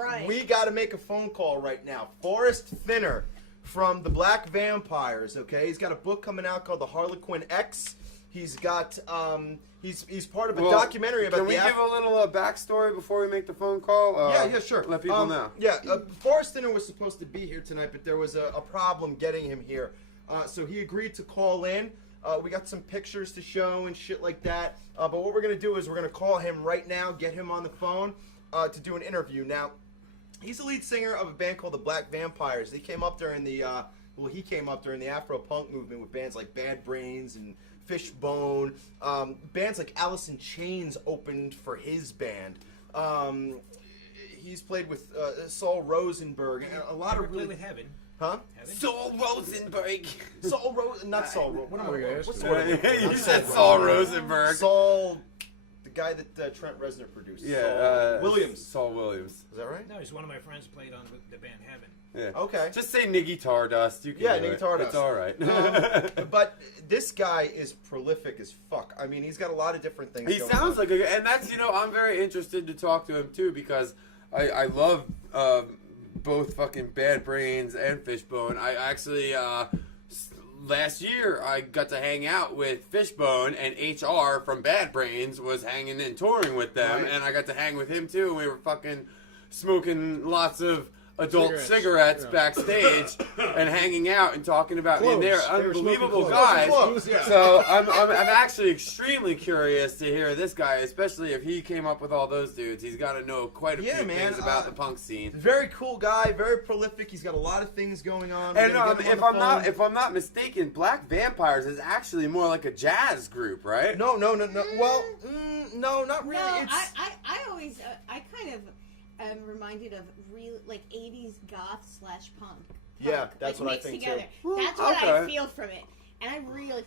Right. We got to make a phone call right now. Forrest Thinner from the Black Vampires. Okay, he's got a book coming out called The Harlequin X. He's got he's part of a documentary about. Can we give a little backstory before we make the phone call? Yeah, sure. Let people know. Yeah, Forrest Thinner was supposed to be here tonight, but there was a problem getting him here. So he agreed to call in. We got some pictures to show and shit like that. But what we're going to do is we're going to call him right now, get him on the phone to do an interview. Now, he's the lead singer of a band called the Black Vampires. They came up during the, he came up during the Afro-punk movement with bands like Bad Brains and Fishbone. Bands like Alice in Chains opened for his band. He's played with Saul Rosenberg and a lot of really... with Heaven. Huh? Saul Rosenberg. Saul Rosenberg. Not Saul Rosenberg. What am I? What's the word? word? You said Saul Rosenberg. Saul, the guy that Trent Reznor produced. Yeah. Saul Williams. Saul Williams. Is that right? No, he's one of my friends who played on the band Heaven. Yeah. Okay. Just say Niggy Tardust. You can Niggy Tardust. It's all right. But this guy is prolific as fuck. I mean, he's got a lot of different things. He sounds like and that's I'm very interested to talk to him too because I love both fucking Bad Brains and Fishbone. I actually last year I got to hang out with Fishbone, and HR from Bad Brains was hanging and touring with them, and I got to hang with him too. And we were fucking smoking lots of adult cigarettes backstage and hanging out and talking about and they're unbelievable guys. So I'm actually extremely curious to hear this guy, especially if he came up with all those dudes. He's got to know quite a few things about the punk scene. Very cool guy, very prolific. He's got a lot of things going on. And if I'm not mistaken, Black Vampires is actually more like a jazz group, right? No. Well, no, not really. No, It's... I always I kind of am reminded of real like 80s goth / punk. Yeah, that's like, what I think together. too. That's what I feel from it, and I really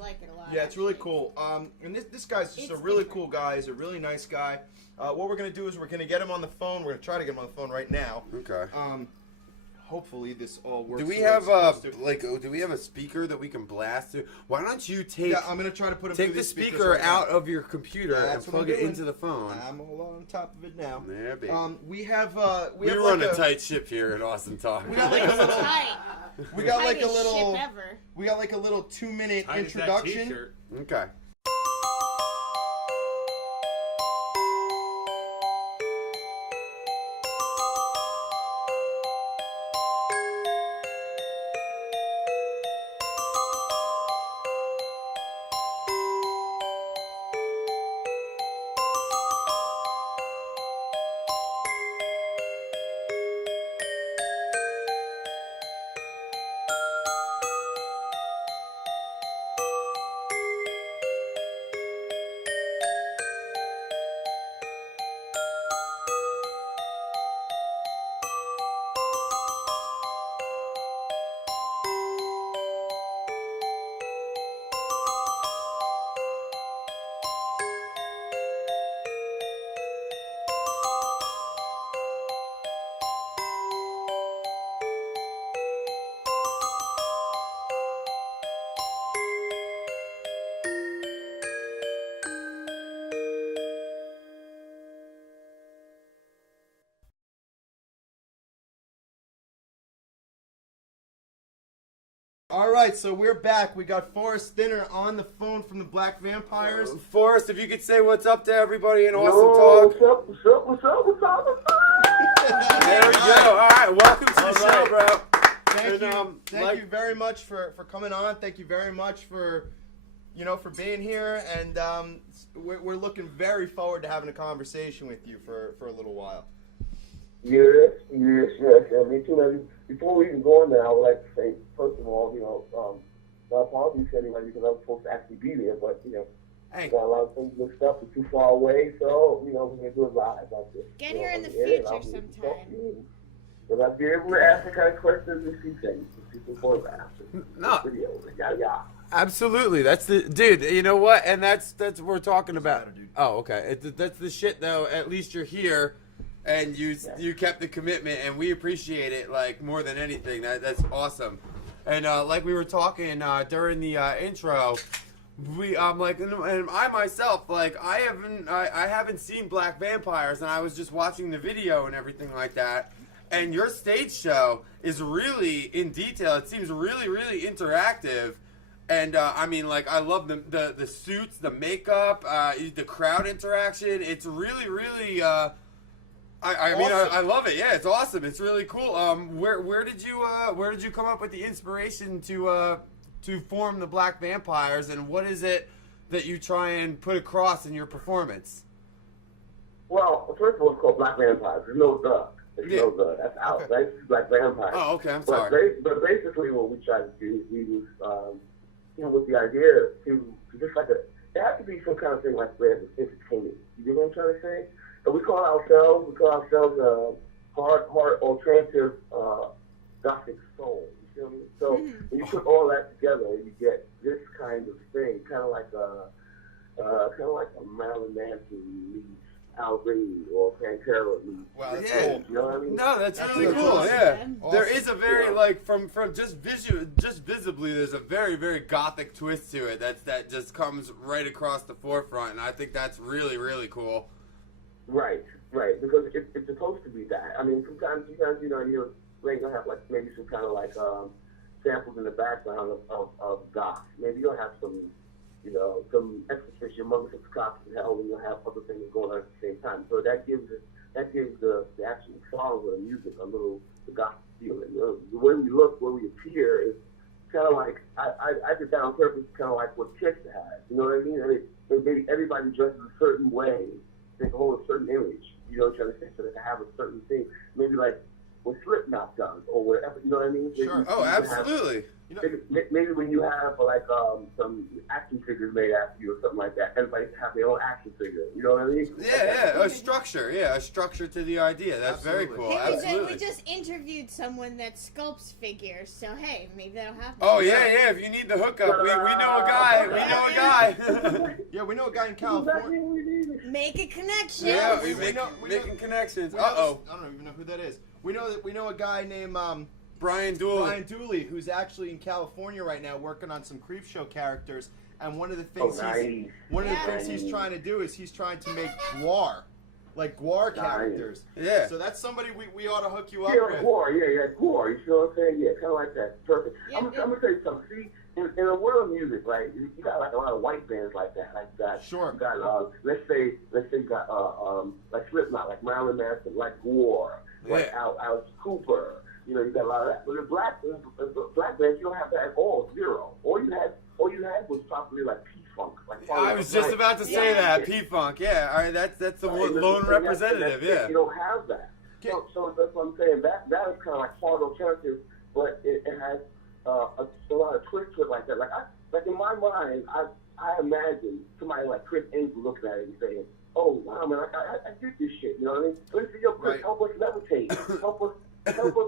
like it a lot. Yeah, it's really cool. And this guy's just a really cool guy. He's a really nice guy. What we're gonna do is we're gonna get him on the phone. We're gonna try to get him on the phone right now. Okay. Hopefully this all works. Do we have do we have a speaker that we can blast to? Why don't you take? Yeah, I'm gonna try to put him. Take the speaker out of your computer and plug it into the phone. I'm all on top of it now. Yeah, baby. We have we run a tight ship here at Austin Talk. We got like a little. We got like a little. Ship ever. We got like a little 2-minute introduction. Okay. All right, so we're back. We got Forrest Thinner on the phone from the Black Vampires. Forrest, if you could say what's up to everybody in Austin Talk. What's up? There we go. All right, welcome to the show, bro. Thank you very much for coming on. Thank you very much for being here, and we're looking very forward to having a conversation with you for a little while. Yes. Me too. Before we even go on there, I would like to say, first of all, not apologies to anybody because I was supposed to actually be there, but got a lot of things mixed up. We're too far away, so we're gonna do it live like this. Get here in the future sometime. But I'll be able to ask the kind of questions and see things, see some photographs, No. videos, yeah. Absolutely, that's the dude. You know what? And that's what we're talking about. Oh, okay. That's the shit, though. At least you're here, and you kept the commitment, and we appreciate it like more than anything. That's awesome. And like we were talking during the intro, I'm like, and I myself, like, I haven't seen Black Vampires, and I was just watching the video and everything like that. And your stage show is really in detail. It seems really, really interactive. And I mean, like, I love the suits, the makeup, the crowd interaction. It's really, really. I mean, Awesome. I love it. Yeah, it's awesome. It's really cool. Where did you come up with the inspiration to form the Black Vampires, and what is it that you try and put across in your performance? Well, first of all, it's called Black Vampires. There's no the. There's no the. That's out, Okay. right? It's Black Vampires. Oh, okay. I'm sorry. But basically, what we tried to do is we was, with the idea to just like it has to be some kind of thing like where it's entertaining. You know what I'm trying to say? But we call ourselves hard alternative gothic soul. You feel me? So when you put all that together, you get this kind of thing, kind of like a Marilyn Manson meets Al Green or Pantera meets. Wow, that's Yeah. cool. You know what I mean? No, that's really That's cool. awesome. Yeah, Awesome. there is a very Yeah. like from just visibly, there's a very, very gothic twist to it that just comes right across the forefront, and I think that's really, really cool. Right, because it's supposed to be that. I mean, sometimes you know you're gonna have like maybe some kind of like samples in the background of goth. Maybe you'll have some, some exorcism among some cops in hell, and you'll have other things going on at the same time. So that gives the actual song or the music a little the goth feeling. The way we look, where we appear is kind of like I did that on purpose, kind of like what Kiss has. You know what I mean? Maybe everybody dresses a certain way. They hold a certain image, trying to say, so they have a certain thing. Maybe like what Slipknot does, or whatever, you know what I mean? Sure. Oh, absolutely. Maybe when you have like some action figures made after you or something like that, everybody have their own action figure. You know what I mean? Yeah, a structure. Yeah, a structure to the idea. That's very Absolutely. cool. Hey, Absolutely. we just interviewed someone that sculpts figures, so hey, maybe that'll happen. Oh yeah. If you need the hookup, we know a guy. We know a guy. Yeah, we know a guy in California. Exactly what we need. Make a connection. Yeah, we we know- making connections. We know- Uh oh, I don't even know who that is. We know a guy named Brian Dooley. Brian Dooley, who's actually in California right now working on some creep show characters. And one of the things Nice. he's trying to do is he's trying to make Gwar, like Gwar Nice. characters. Yeah. So that's somebody we ought to hook you up Yeah, like with. gore, gore. You feel what I'm saying? Yeah, kind of like that. Perfect. Yeah, I'm gonna tell you something. See, in the world of music, right? You got like a lot of white bands like that. Like that. Sure. You got let's say you got like Slipknot, like Marilyn Manson, like Gore, like Yeah. Alice Cooper. You got a lot of that. But in black bands, you don't have that at all. Zero. All you had was probably like P-Funk. Like I was just about to say that P-Funk. Yeah, all right, that's the lone representative. Yeah. You don't have that. So that's what I'm saying. That is kind of like hard alternative, but it has a lot of twist to it like that. Like in my mind, I imagine somebody like Chris Angel looking at it and saying, "Oh wow, man, I did this shit." You know what I mean? Let's see, Chris, Right. help us levitate, help us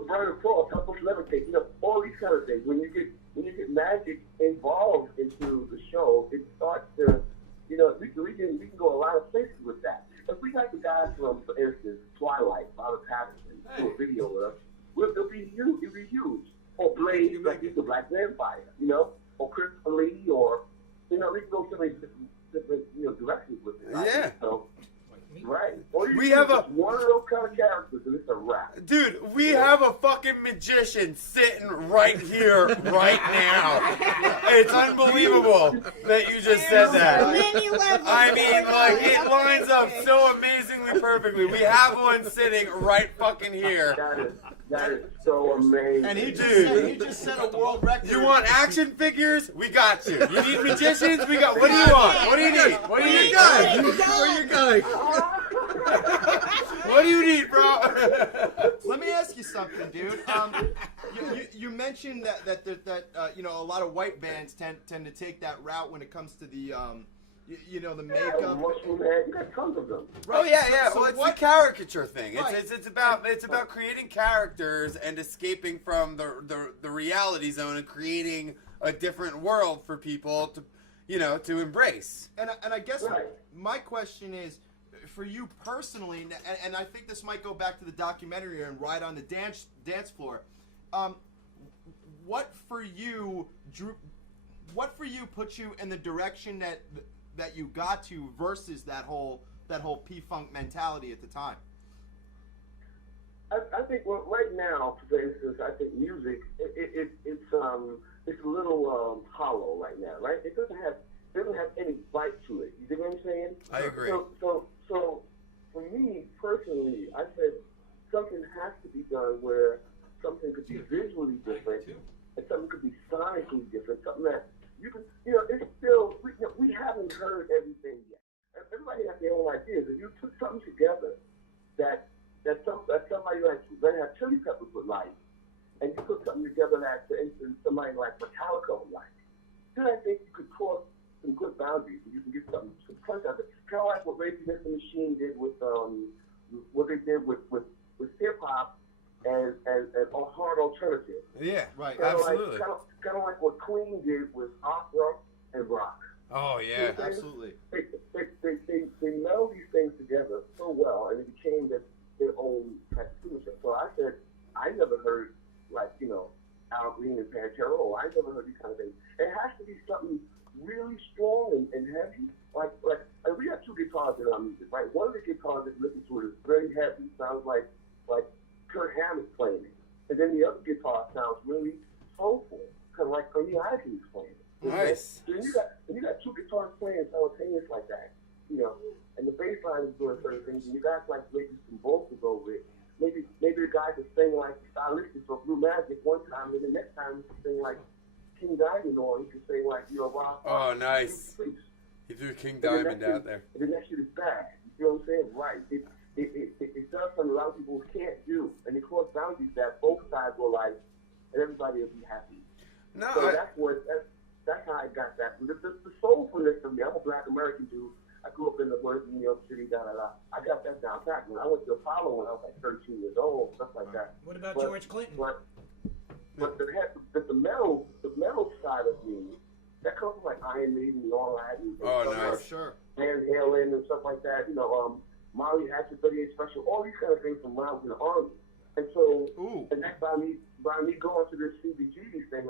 burn across, help us levitate. All these kind of things. When you get magic involved into the show, it starts to, we can go a lot of places with that. If we got the guys from, for instance, Twilight, Father Patterson, do a video with us, it'll be huge. It'll be huge. Or Blade, like he's the Black Vampire, or Christopher Lee, or we can go so many different directions with it. Right? Yeah. So, right. Or you We can have just one of those kind of characters, and it's a wrap. Dude, we have a fucking magician sitting right here, right now. It's unbelievable that you just said that. Many levels. I mean, like, it lines up so amazingly perfectly. We have one sitting right fucking here. That is so amazing. And he Dude. just set a world record. You want action figures? We got you. You need magicians? We got. What do you want? What do you need? What do you need? Where you going? What do you need, bro? Let me ask you something, dude. You mentioned that a lot of white bands tend to take that route when it comes to the the makeup. Mushroom Head, you got tons of them. Oh yeah, yeah. So Well, it's what- the caricature thing. Right. It's about creating characters and escaping from the reality zone and creating a different world for people to embrace. And I guess Right. my question is, for you personally, and I think this might go back to the documentary and Ride on the Dance Floor. What for you drew what for you puts you in the direction that you got to versus that whole P-Funk mentality at the time? I think right now, for instance, I think music it's a little hollow right now, right? It doesn't have any bite to it. You dig what I'm saying? I agree. So for me personally, I said something has to be done where something could be visually different and something could be sonically different. Something that you can, it's still we haven't heard everything yet. Everybody has their own ideas. If you put something together that somebody like Red Hot Chili Peppers would like, and you put something together that, for instance, somebody like Metallica would like, then I think you could cross some good boundaries. You can get some punch out of it. Kind of like what Rage Against the Machine did with what they did with hip hop and hard alternative. Yeah, right. Kinda Absolutely. Kind of like what Queen did with opera and rock. Oh yeah, absolutely. They meld these things together so well, and it became their own type of signature. So I said, I never heard Al Green and Pantera. I never heard these kind of things. It has to be something really strong and heavy. Like we have two guitars in our music, right? One of the guitars that you listen to is very heavy, sounds like Kurt Hammett playing it, and then the other guitar sounds really soulful, kind of like Ernie Isley's playing it. nice. So you got two guitars playing simultaneous like that, and the bass line is doing certain things, and you got like maybe some vocals over it. Maybe the guy could sing like stylistic for Blue Magic one time, and the next time he could sing like King Diamond, or he could sing like Rob. Oh, nice. He threw King Diamond out there. And the next shit is bad. You know what I'm saying? Right. It does something a lot of people can't do, and it cross boundaries that both sides will like, and everybody will be happy. No, So that's how I got that. The soulfulness of me. I'm a Black American dude. I grew up in the West New York City, I got that down pat. When I went to Apollo when I was like 13 years old, stuff like that. What about George Clinton? But the metal side of me, that comes from like Iron Maiden and all that. And nice. Sure. Van Halen and stuff like that. Molly Hatchet, 38 Special, all these kind of things from when I was in the Army. And so, and that's by me going to this CBGB thing,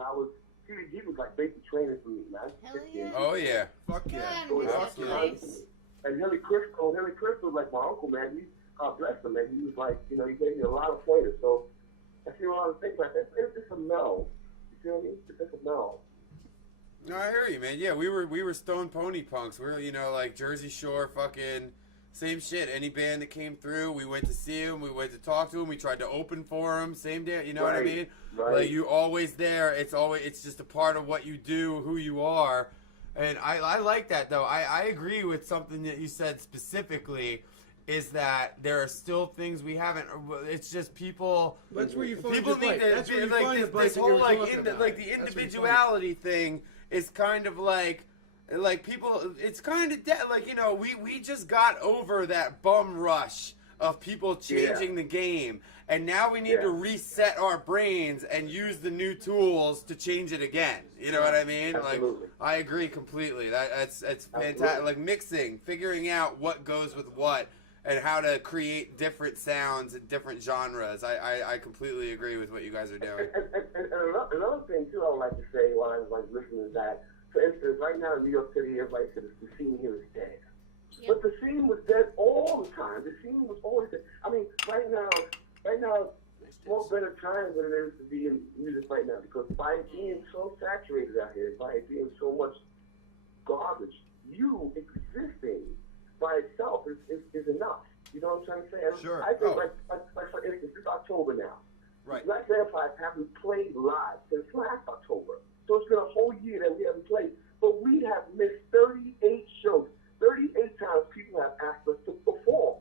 CBG was like basic training for me, man. Hell yeah. Oh yeah. Fuck yeah. God, Fuck that's yeah. nice. And Hilly Crystal was like my uncle, man. God bless him, man. He was like, he gave me a lot of pointers. So I see a lot of things like that. It's a no. You feel me? It's just a no. No, I hear you, man. Yeah, we were Stone Pony punks. We were, like Jersey Shore, fucking same shit. Any band that came through, we went to see them. We went to talk to them. We tried to open for them. Same day, you know what I mean? Right. Like you always there. It's just a part of what you do, who you are. And I like that though. I agree with something that you said specifically. Is that there are still things we haven't? It's just people. That's where you find people your need bite. to That's where you like find the bite this that whole you were like talking about. the That's where you find individuality thing is kind of like people. It's kind of like we just got over that bum rush of people changing the game, and now we need to reset our brains and use the new tools to change it again. You know what I mean? Absolutely. Like I agree completely. That's fantastic. Like mixing, figuring out what goes with what. And how to create different sounds and different genres. I completely agree with what you guys are doing. And another thing too, I would like to say while I was like listening is that, for instance, right now in New York City, everybody says the scene here is dead. Yep. But the scene was dead all the time. The scene was always dead. I mean, right now, it's more better times than it is to be in music right now, because by it being so saturated out here, by it being so much garbage, you existing by itself is enough. You know what I'm trying to say? Sure. I think, like for instance, it's October now. Right. Black Vampires haven't played live since last October. So it's been a whole year that we haven't played. But we have missed 38 shows. 38 times people have asked us to perform.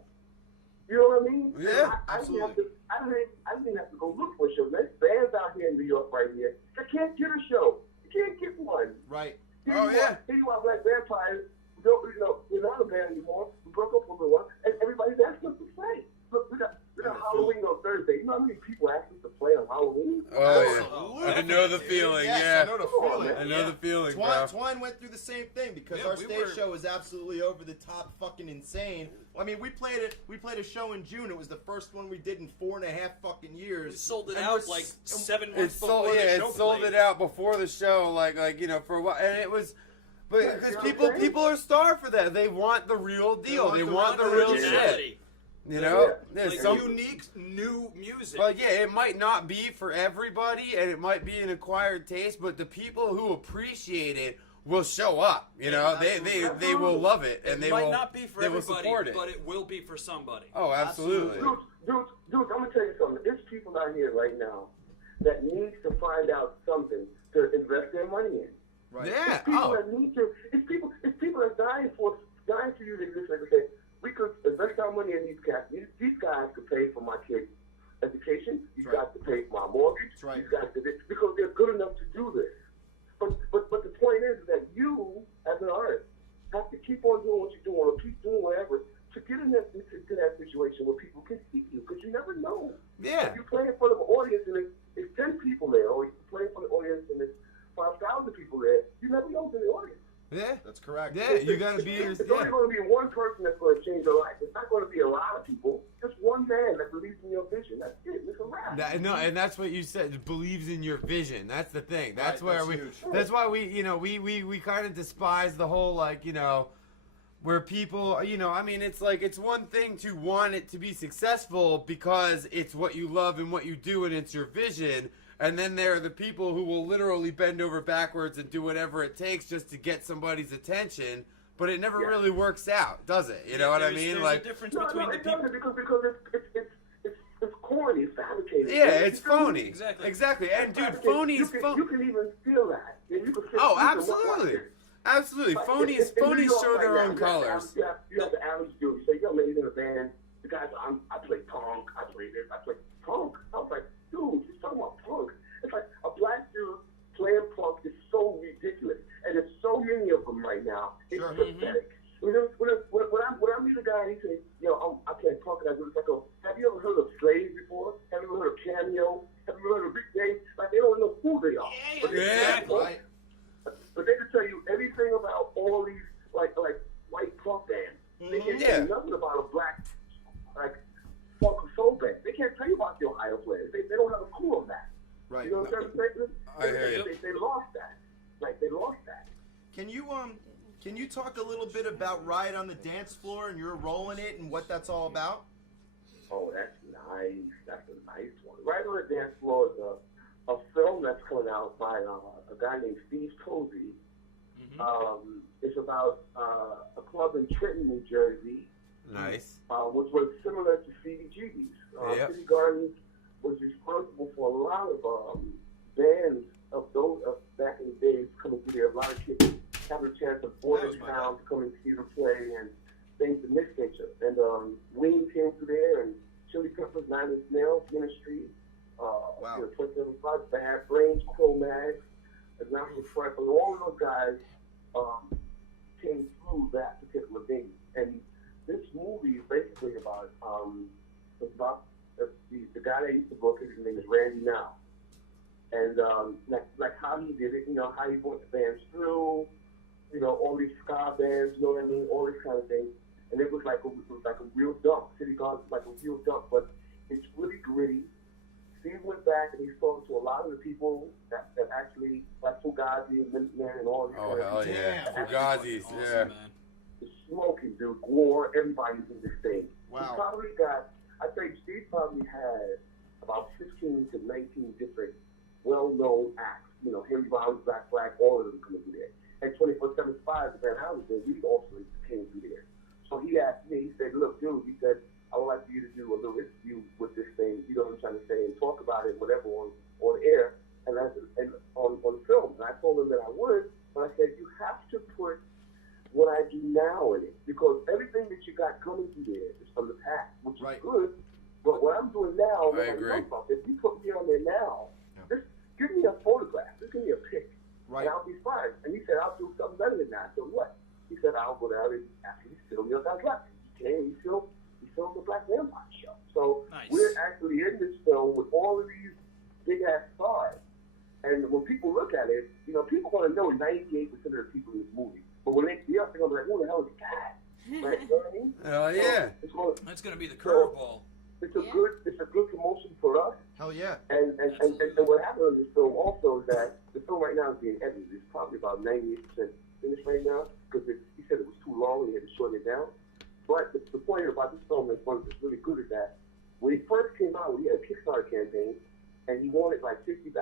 You know what I mean? Yeah, absolutely. I didn't have to go look for a show. There's bands out here in New York right here that can't get a show. You can't get one. Right. Here you are, Black Vampires. We're not a band anymore. We broke up for a little while, and everybody's asking us to play. Look, we got Halloween on Thursday. You know how many people ask us to play on Halloween? Oh, yeah. I know the feeling, Yes, yeah. I know the feeling. I know the feeling, bro. Twine went through the same thing because Yeah, our we stage were- show was absolutely over the top, fucking insane. I mean, we played a show in June. It was the first one we did in 4.5 fucking years. We sold it And out we're like s- 7 It months sold, before the yeah, show it sold played. it out before the show, like you know, for a while, and it was, but Yeah, because you know people what I'm saying? are starved for that. They want the real deal. They want the real shit. Originality. You know, Yeah. there's Like some. unique new music. But yeah, it might not be for everybody, and it might be an acquired taste. But the people who appreciate it will show up. You know, they will love it, and it they might will not be for they will everybody, support it. but it will be for somebody. Oh, absolutely. Dude, I'm gonna tell you something. There's people out here right now that needs to find out something to invest their money in. Right. Yeah. It's people Oh, that need to. It's people that dying for you to listen and say, we could invest our money in these guys. These guys could pay for my kids' education. These Right. guys could pay for my mortgage. That's right. These guys could, because they're good enough to do this. But the point is that you, as an artist, have to keep on doing what you're doing or keep doing whatever to get into that situation where people can see you, because you never know. yeah. If you play in front of an audience and it's 10 people there, or you play in front of an audience and it's 5,000 people there, you never know who's in the audience. Yeah. That's correct. Yeah. You gotta be. It's only going to be one person that's going to change your life. It's not going to be a lot of people. Just one man that believes in your vision. That's it. It's a wrap. No, and that's what you said. Believes in your vision. That's the thing. That's Right, where that's we. huge. That's why we kind of despise the whole where people I mean it's like it's one thing to want it to be successful because it's what you love and what you do and it's your vision, and then there are the people who will literally bend over backwards and do whatever it takes just to get somebody's attention, but it never really works out, does it? You know what I There's- mean? There's Like a difference No, between the it people. doesn't because it's corny, it's fabricated. yeah, it's phony. Exactly. And dude, Fabricated. phony You is can, phony. you can even feel that. And you can feel, Oh, you can absolutely. watch it. Absolutely. Like, Phonies in New York show their right own now, colors. You have the average dude. You say, yo, man, he's in a band. The guys, I play punk. I play this. I play punk. I was like, dude, you're talking about punk. It's like a black dude playing punk is so ridiculous. And there's so many of them right now. It's Sure. pathetic. When I meet a guy, he says, yo, I play punk, and I do this, I go, have you ever heard of Slave before? Have you ever heard of Cameo? Have you ever heard of Rick James? Like, they don't know who they are. But they Yeah. Right. But they can tell you everything about all these like white punk bands. They can't tell Yeah. you nothing about a black like funk or soul band. They can't tell you about the Ohio players. They don't have a clue on that. Right. You know what I'm saying? I hear you. They lost that. Like they lost that. Can you talk a little bit about Riot on the Dance Floor and your role in it and what that's all about? Oh, that's nice. That's a nice one. Right on the Dance Floor is a film that's coming out by a guy named Steve Posey. It's about a club in Trenton, New Jersey, Nice. which was similar to CBGB's. Yep. City Gardens was responsible for a lot of bands of those back in the days coming through there. A lot of kids having a chance of board in town to come and see them play and things of this nature. And Ween came through there, and Chili Peppers, Nine Inch Nails, Ministry, Wow. 25 Bad Brains, Cro-Mags, Agnostic Front, and all of those guys came through that particular venue. And this movie is basically about the guy that used to book it. His name is Randy Now, and like how he did it, how he brought the bands through, all these ska bands, you know what I mean, all this kind of thing. And it was like a real dump. City Gardens was like a real dump, but it's really gritty. Steve went back and he spoke to a lot of the people that actually, like Fugazi and Minutemen and all these Oh, kind hell of people. yeah. Damn. Fugazis, Awesome, yeah. man. The smoking, dude, Gore, everybody's in this thing. Wow. He probably got, I think Steve probably had about 15 to 19 different well-known acts. Henry Rollins, Black Flag, all of them coming through there. And 24/7 Spies, the band I was there, we also came through there. So he asked me, he said, look, dude, he said, I would like for you to do a little interview with this thing, you know what I'm trying to say, and talk about it, whatever, on air and on film. And I told him that I would, but I said, you have to put what I do now in it, because everything that you got coming through there is from the past, which is Right. good, but what I'm doing now, I agree. if you put me on there now, just give me a photograph, just give me a pic, Right. and I'll be fine. And he said, I'll do something better than that. So what? He said, I'll go down and actually film your guys' life. He came, he filmed the Black Vampire show. So Nice. we're actually in this film with all of these big ass stars. And when people look at it, you know, people want to know 98% of the people in this movie. But when they see us, they're going to be like, who the hell is that? Right? You know what I mean? Hell yeah. So it's gonna, That's going to be the curveball. it's a good promotion for us. Hell yeah. And what happened in this film also is that the film right now is being edited. It's probably about 98% finished right now because he said it was too long and he had to shorten it down. But the point about this film that's really good is that when he first came out, he had a Kickstarter campaign and he wanted like $50,000.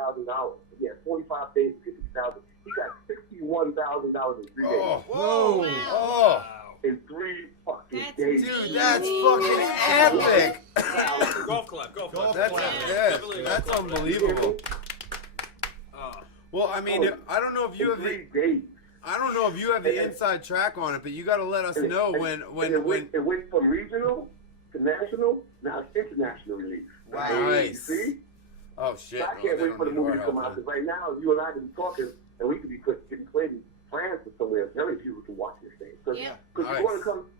He had 45 days, $50,000. He got $61,000 in 3 days. Oh, Whoa. oh, In 3 fucking That's days. dude, that's fucking epic. Golf clap, golf clap. That's that's unbelievable. Uh, Well, I mean, I don't know if you In have the 3 days. I don't know if you have the inside track on it, but you got to let us know when it went from regional to national, now it's international release. Wow. Nice. You see? Oh shit! So I no, can't they wait don't for the need movie our to come help, out man. because right now you and I can be talking and we could be getting played in France or somewhere. Very few people can watch this thing. Because Yeah. Nice.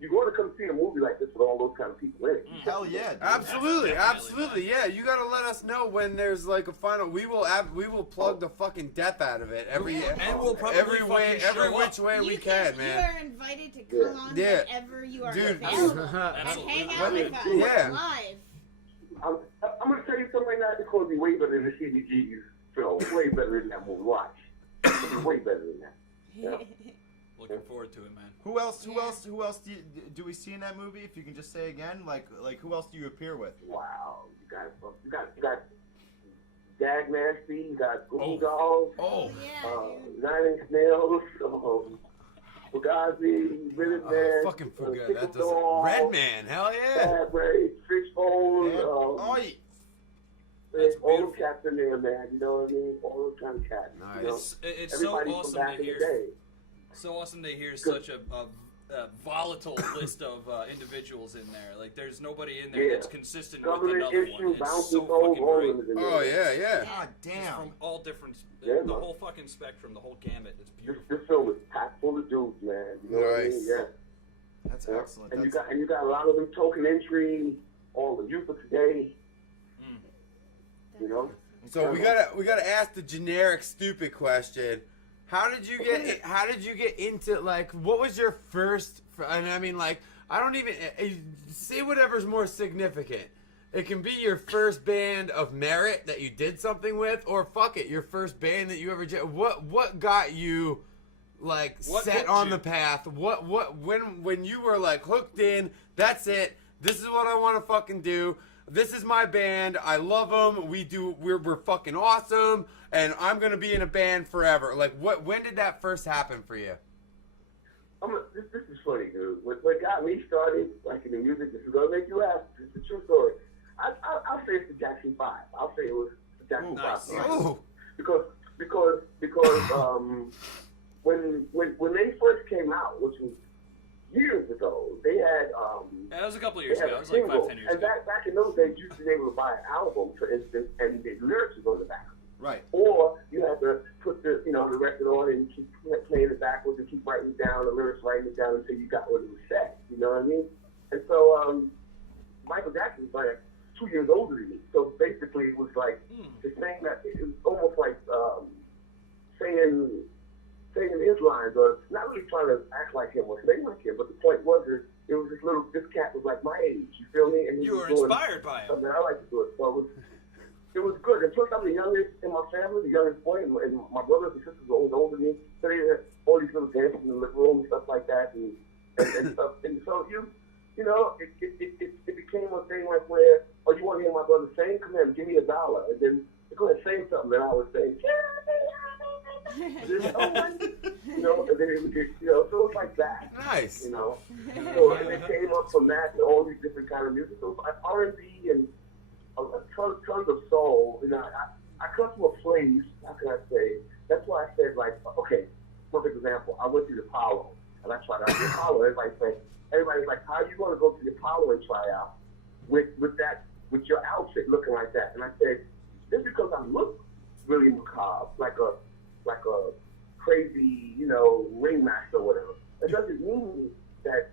you're going to come see a movie like this with all those kind of people in it. Hell yeah. dude. Absolutely, Definitely, absolutely, yeah. You got to let us know when there's like a final. We will plug the fucking death out of it every and we'll probably every way, fucking every show which up. way we can, You man. are invited to come on Yeah. whenever you are Dude. available and Absolutely. hang out with us Yeah. live. I'm going to tell you something right now. It's going to be way better than the CDG's film. Way better than that movie. Watch. It'll be way better than that. Yeah. Looking forward to it, man. Who else do we see in that movie? If you can just say again, like who else do you appear with? Wow. You got Dag Nasty. You got Google Dolls. Oh, Yeah, dude. 9 Inch Nails. Fugazi. Minute Man. fucking forget Sickle that doesn't. Dog, Red Man, hell yeah. Bad Ray, Fishbone. Yeah. Oh, yeah. There's all beautiful. the cats in there, man. You know what I mean? All those kind of cats. You know? It's so Everybody from awesome back to in the hear. day. So awesome to hear such a volatile list of individuals in there. Like, there's nobody in there Yeah. that's consistent with Government another issue, one. It's bouncing so souls, fucking all great. of them in there. Oh yeah, yeah. God Just damn. from all different, Yeah, the man. whole fucking spectrum, the whole gamut. It's This, beautiful. this film is packed full of dudes, man. You know what I mean? Nice. Yeah. That's Yeah. excellent. And That's, you got a lot of them token entry, all the youth of today. You know. So we gotta ask the generic stupid question. How did you get into, like, what was your first, and I mean, like, I don't even say whatever's more significant. It can be your first band of merit that you did something with, or fuck it, your first band that you ever did. What got you, like, What set hooked on you? the path? When you were like hooked in? That's it. This is what I want to fucking do. This is my band. I love them. We're fucking awesome, and I'm gonna be in a band forever. Like, when did that first happen for you? This is funny, dude. What got me started, like in the music, this is gonna make you laugh. It's a true story. I'll say it's the Jackson 5. I'll say it was the Jackson 5. nice. Ooh. Because when they first came out, which was years ago, they had That was a couple of they years had ago. a It was like single, 5-10 years and ago. back in those days, you used to be able to buy an album, for instance, and the lyrics was on the back. right. Or you had to put the the record on and keep playing it backwards and keep writing down the lyrics, writing it down until you got what it was said. You know what I mean? And so Michael Jackson was like 2 years older than me. So basically, it was like the thing that it was almost like saying his lines, or not really trying to act like him or sing like him. But the point was, this cat was like my age. You feel me? And he You was were doing inspired by him. something I like to do it. So it was good. And plus, I'm the youngest in my family, the youngest boy, and my brothers and sisters are older than me. So they had all these little dances in the living room and stuff like that, and stuff. And so you know, it became a thing like where, oh, you want to hear my brother sing? Come here, give me $1, and then they're going to say something, and I would say, you know, and then it would get, so it was like that. Nice. You know, so and it came up from that to all these different kind of music. So like R&B and tons of soul. You know, I come from a place. How can I say? That's why I said, like, okay, perfect example. I went to the Apollo, and I tried out the Apollo. Everybody's like, how are you going to go to the Apollo and try out with your outfit looking like that? And I said, just because I look really macabre, like a crazy, ringmaster or whatever, it doesn't mean that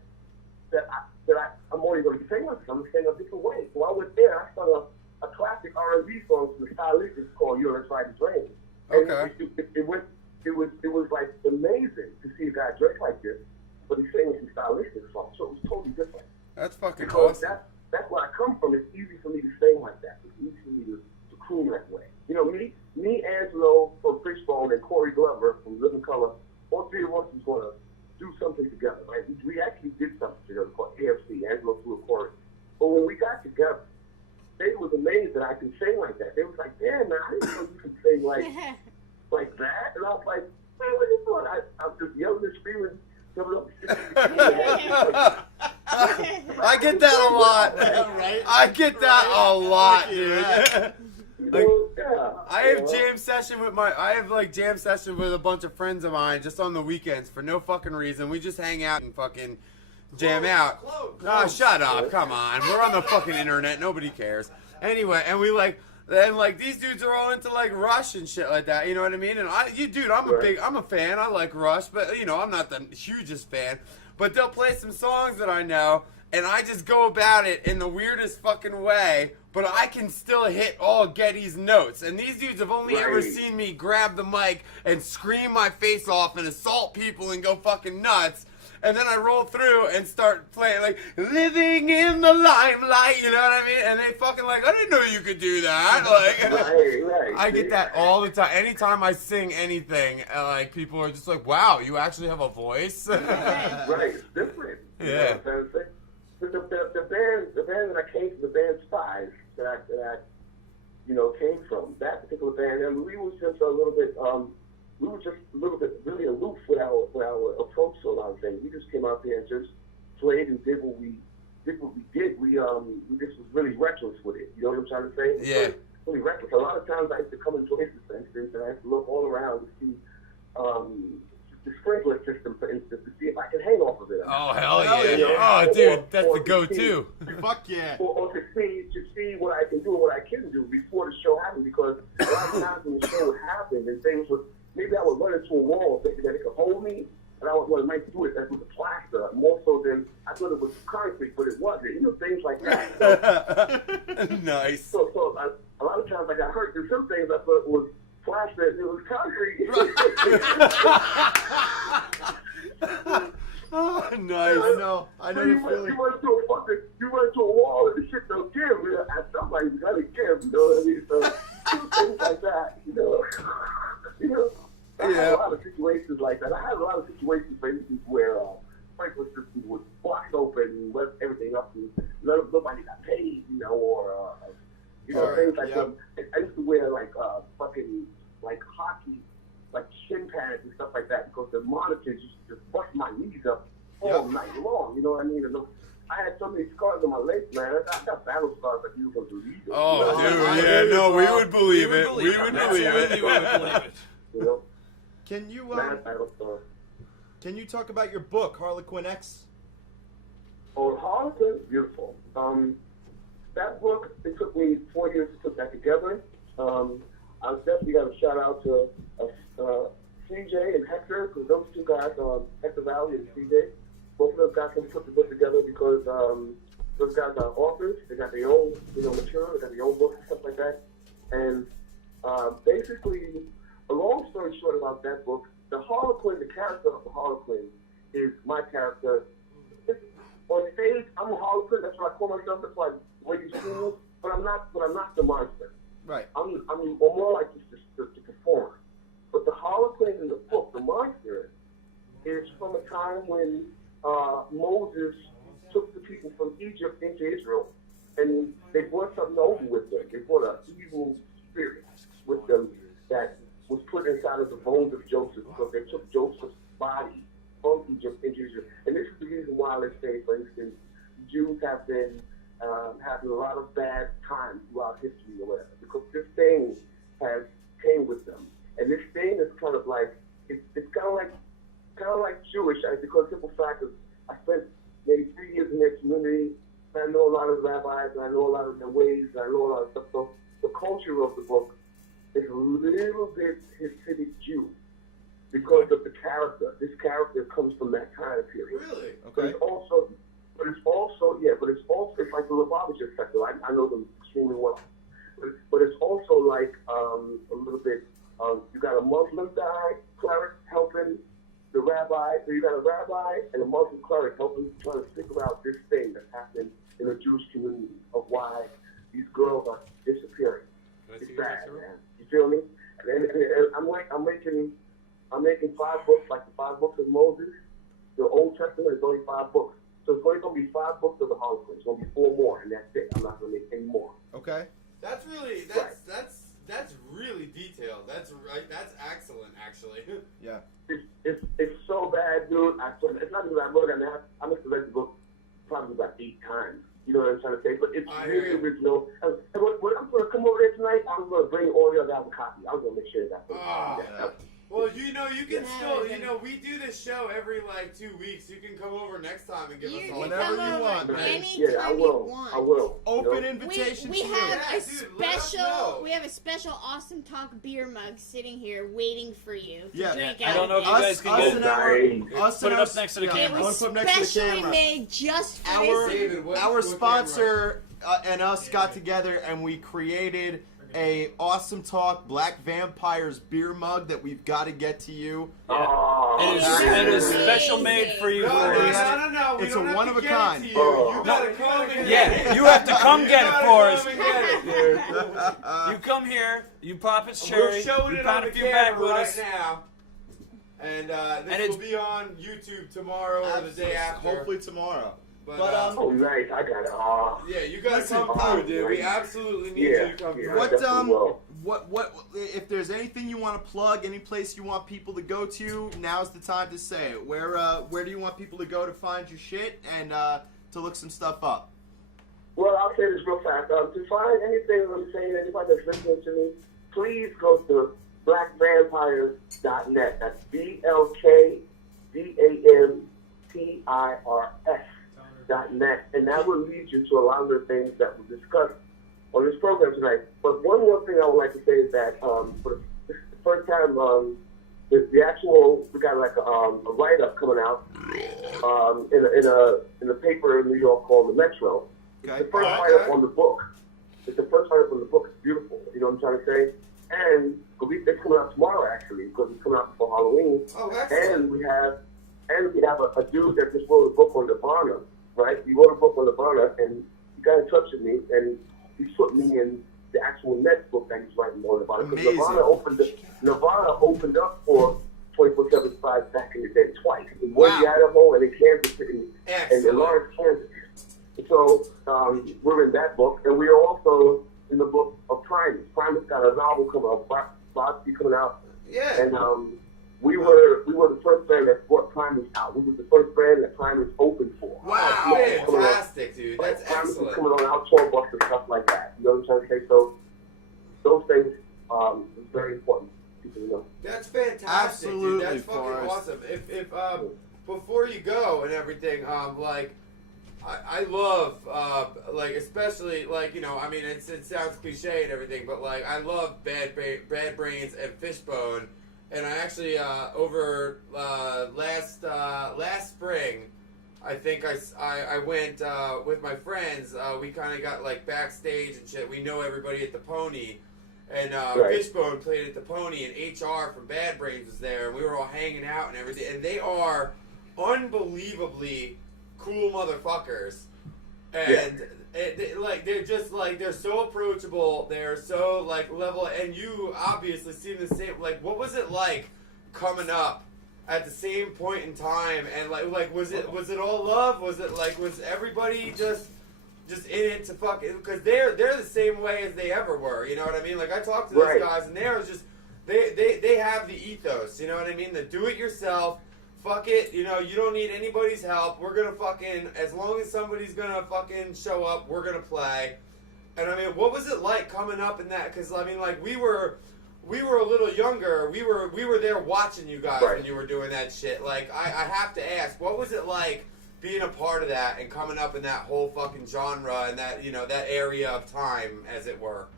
I'm only going to be famous. I'm I'm gonna sing a different way. So I went there. I sung a classic R&B song from the Stylistics called "You're Inside the Dream." And Okay. it was like amazing to see a guy dress like this, but he's singing some stylistic songs, so it was totally different. That's fucking Because awesome. that's where I come from. It's easy for me to sing like that. It's easy for me to croon that way. You know, me, Angelo from Fishbone, and Corey Glover from Living Color, all three of us was going to do something together, right? We actually did something together called AFC, Angelo through a Corey. But when we got together, they was amazed that I could sing like that. They was like, "Damn, man, I didn't know you could sing like that." And I was like, "Man, what are you doing?" I'm just yelling and screaming. I get that a lot. Right? I get that a lot, dude. Like, Yeah. I have jam session with jam session with a bunch of friends of mine just on the weekends for no fucking reason. We just hang out and fucking jam out. Oh, shut up. Come on. We're on the fucking internet. Nobody cares. Anyway, and we these dudes are all into like Rush and shit like that. You know what I mean? And I'm a fan. I like Rush, but you know, I'm not the hugest fan. But they'll play some songs that I know, and I just go about it in the weirdest fucking way, but I can still hit all Getty's notes. And these dudes have only ever seen me grab the mic and scream my face off and assault people and go fucking nuts. And then I roll through and start playing, like, living in the limelight, you know what I mean? And they fucking like, I didn't know you could do that. Like, Right. I get that all the time. Anytime I sing anything, like, people are just like, wow, you actually have a voice? Right, it's different. Yeah. You know what I'm saying? The band that I came from, the band Spies, that I came from, that particular band, and we was just a little bit, really aloof with our approach to a lot of things. We just came out there and just played and did what we did. We just was really reckless with it. You know what I'm trying to say? Yeah. Really reckless. A lot of times I used to come into places, for instance, and I used to look all around to see the sprinkler system, for instance, to see if I can hang off of it. Oh, hell yeah. Oh, dude, that's the go-to. Fuck yeah. Or to see what I can do and what I couldn't do before the show happened, because a lot of times when the show would happen and things would, maybe I would run into a wall thinking that it could hold me, and I would might do it as with a plaster, more so than I thought it was concrete, but it wasn't. You know, things like that. Nice. So a lot of times I got hurt. There's some things I thought was plaster, it was concrete. Oh, nice. I know the feeling. You run into a wall and the shit don't give. At somebody you gotta give, you know what I mean? So things like that, you know. I had a lot of situations like that. I had a lot of situations, for instance, where sprinkler systems would block open and let everything up, and nobody got paid, you know, or things like that. I used to wear fucking hockey, like shin pads and stuff like that, because the monitors used to just bust my knees up all night long. You know what I mean? And I had so many scars on my legs, man. I got battle scars like you were believe it. Oh, dude, yeah, no, we would believe it. We would believe it. You know? Can you Mad battle scars. can you talk about your book, Harlequin X? Oh, Harlequin, beautiful. That book, it took me 4 years to put that together. I definitely got a shout out to CJ and Hector, because those two guys, Hector Valley and CJ, both of those guys can put the book together because those guys are authors. They got their own, material. They got their own books and stuff like that. And basically, a long story short about that book, the Harlequin, the character of the Harlequin is my character. On stage, I'm a Harlequin. That's what I call myself. That's why I wear these shoes. But I'm not the monster. Right. I'm more like the performer. But the Harlequin in the book, the monster, is from a time when Moses took the people from Egypt into Israel, and they brought something over with them. They brought an evil spirit with them that was put inside of the bones of Joseph, because they took Joseph's body from Egypt into Israel. And this is the reason why, let's say, for instance, Jews have been having a lot of bad times throughout history or whatever, because this thing has came with them. And this thing is kind of like, it's kind of like Jewish, because simple fact is, I spent maybe 3 years in their community, and I know a lot of rabbis, and I know a lot of their ways, and I know a lot of stuff. So the culture of the book is a little bit Hasidic Jew, because of the character. This character comes from that time period. Really? But Okay. it's also, but it's also it's like the Lubavitcher sector. I know them extremely well, but it's also like a little bit. You got a Muslim guy, cleric, helping the rabbi. So you got a rabbi and a Muslim cleric helping trying to figure out this thing that's happened in the Jewish community of why these girls are disappearing. It's bad, man. You feel me? And I'm making 5 books, like the 5 books of Moses. The Old Testament is only 5 books. So it's only going to be 5 books of the Holocaust. It's going to be 4 more, and that's it. I'm not going to make any more. Okay. That's really really detailed. That's excellent, actually. Yeah. It's so bad, dude. It's not even that I wrote it. I must have read the book probably about 8 times. You know what I'm trying to say? But it's really original. And when I'm going to come over there tonight, I'm going to bring all your guys a copy. I'm going to make sure that. Well, you can still, we do this show every 2 weeks. You can come over next time and give us all whenever you want, man. Anytime I will. you want. I will. Open invitation We to have you. we have a special Awesome Talk beer mug sitting here waiting for you to drink I out don't know of. if you guys can get it. Put it up next to the It camera. was Put it next to the specially camera. made just for Our, this. David, our sponsor and us got together and we created a Awesome Talk Black Vampires beer mug that we've got to get to you. It is special made for you, Forrest. No. It's a one of a kind. You gotta come and Yeah, you have to come get it, Forrest. Dude. You come here, you pop its We're cherry, showing you it pound on a the few back camera with right us. now. And this it's- will be on YouTube tomorrow or the day after. Hopefully tomorrow. But, Oh, nice. I got it. yeah, you gotta Listen, come through, dude. We absolutely need you to come through. What if there's anything you want to plug, any place you want people to go to, now's the time to say it. Where do you want people to go to find your shit and to look some stuff up? Well, I'll say this real fast. To find anything I'm saying, anybody that's listening to me, please go to blkVampires.net. That's blkVampires.net, and that will lead you to a lot of the things that we'll discuss on this program tonight. But one more thing I would like to say is that for the first time, the actual, we got like a write-up coming out in a paper in New York called the Metro. Okay. It's the first write-up on the book. It's the first write-up on the book. It's beautiful. You know what I'm trying to say? And it's coming out tomorrow, actually, because it's coming out before Halloween. Oh, excellent. And we have a dude that just wrote a book on Nirvana, right? He wrote a book on Nirvana, and he got in touch with me, and he put me in the actual next book that he's writing more about it. Because Nirvana opened up for 24/7 back in the day twice. In Boise, Idaho, and in Kansas City, and in Lawrence, Kansas. And so we're in that book, and we are also in the book of Primus. Primus got a novel coming out, Boxy coming out. Yeah. And we were the first band that brought Primus out. We were the first band that Primus opened for. Wow, fantastic, dude. That's Primus was excellent. coming on our tour bus and stuff like that. You know what I'm trying to say? So those things is very important. People to know. That's fantastic, Absolutely, dude. That's fucking Forrest. awesome. If before you go and everything, I love, especially, I mean, it sounds cliche and everything, but, I love Bad Brains and Fishbone, and I actually, over last spring, I think I went with my friends, we kind of got, backstage and shit. We know everybody at the Pony, and Fishbone played at the Pony, and HR from Bad Brains was there, and we were all hanging out and everything, and they are unbelievably cool motherfuckers, and they're so approachable, they're so level, and you obviously seem the same. What was it like coming up at the same point in time, and was it all love? Was it was everybody just in it to fuck it? Because they're the same way as they ever were, you know what I mean? I talked to those guys, and they're just they have the ethos, you know what I mean? The do it yourself. Fuck it, you don't need anybody's help. We're gonna fucking, as long as somebody's gonna fucking show up, we're gonna play. And I mean, what was it like coming up in that? Because I mean, we were a little younger. We were there watching you guys when you were doing that shit. I have to ask, what was it like being a part of that and coming up in that whole fucking genre and that that area of time, as it were?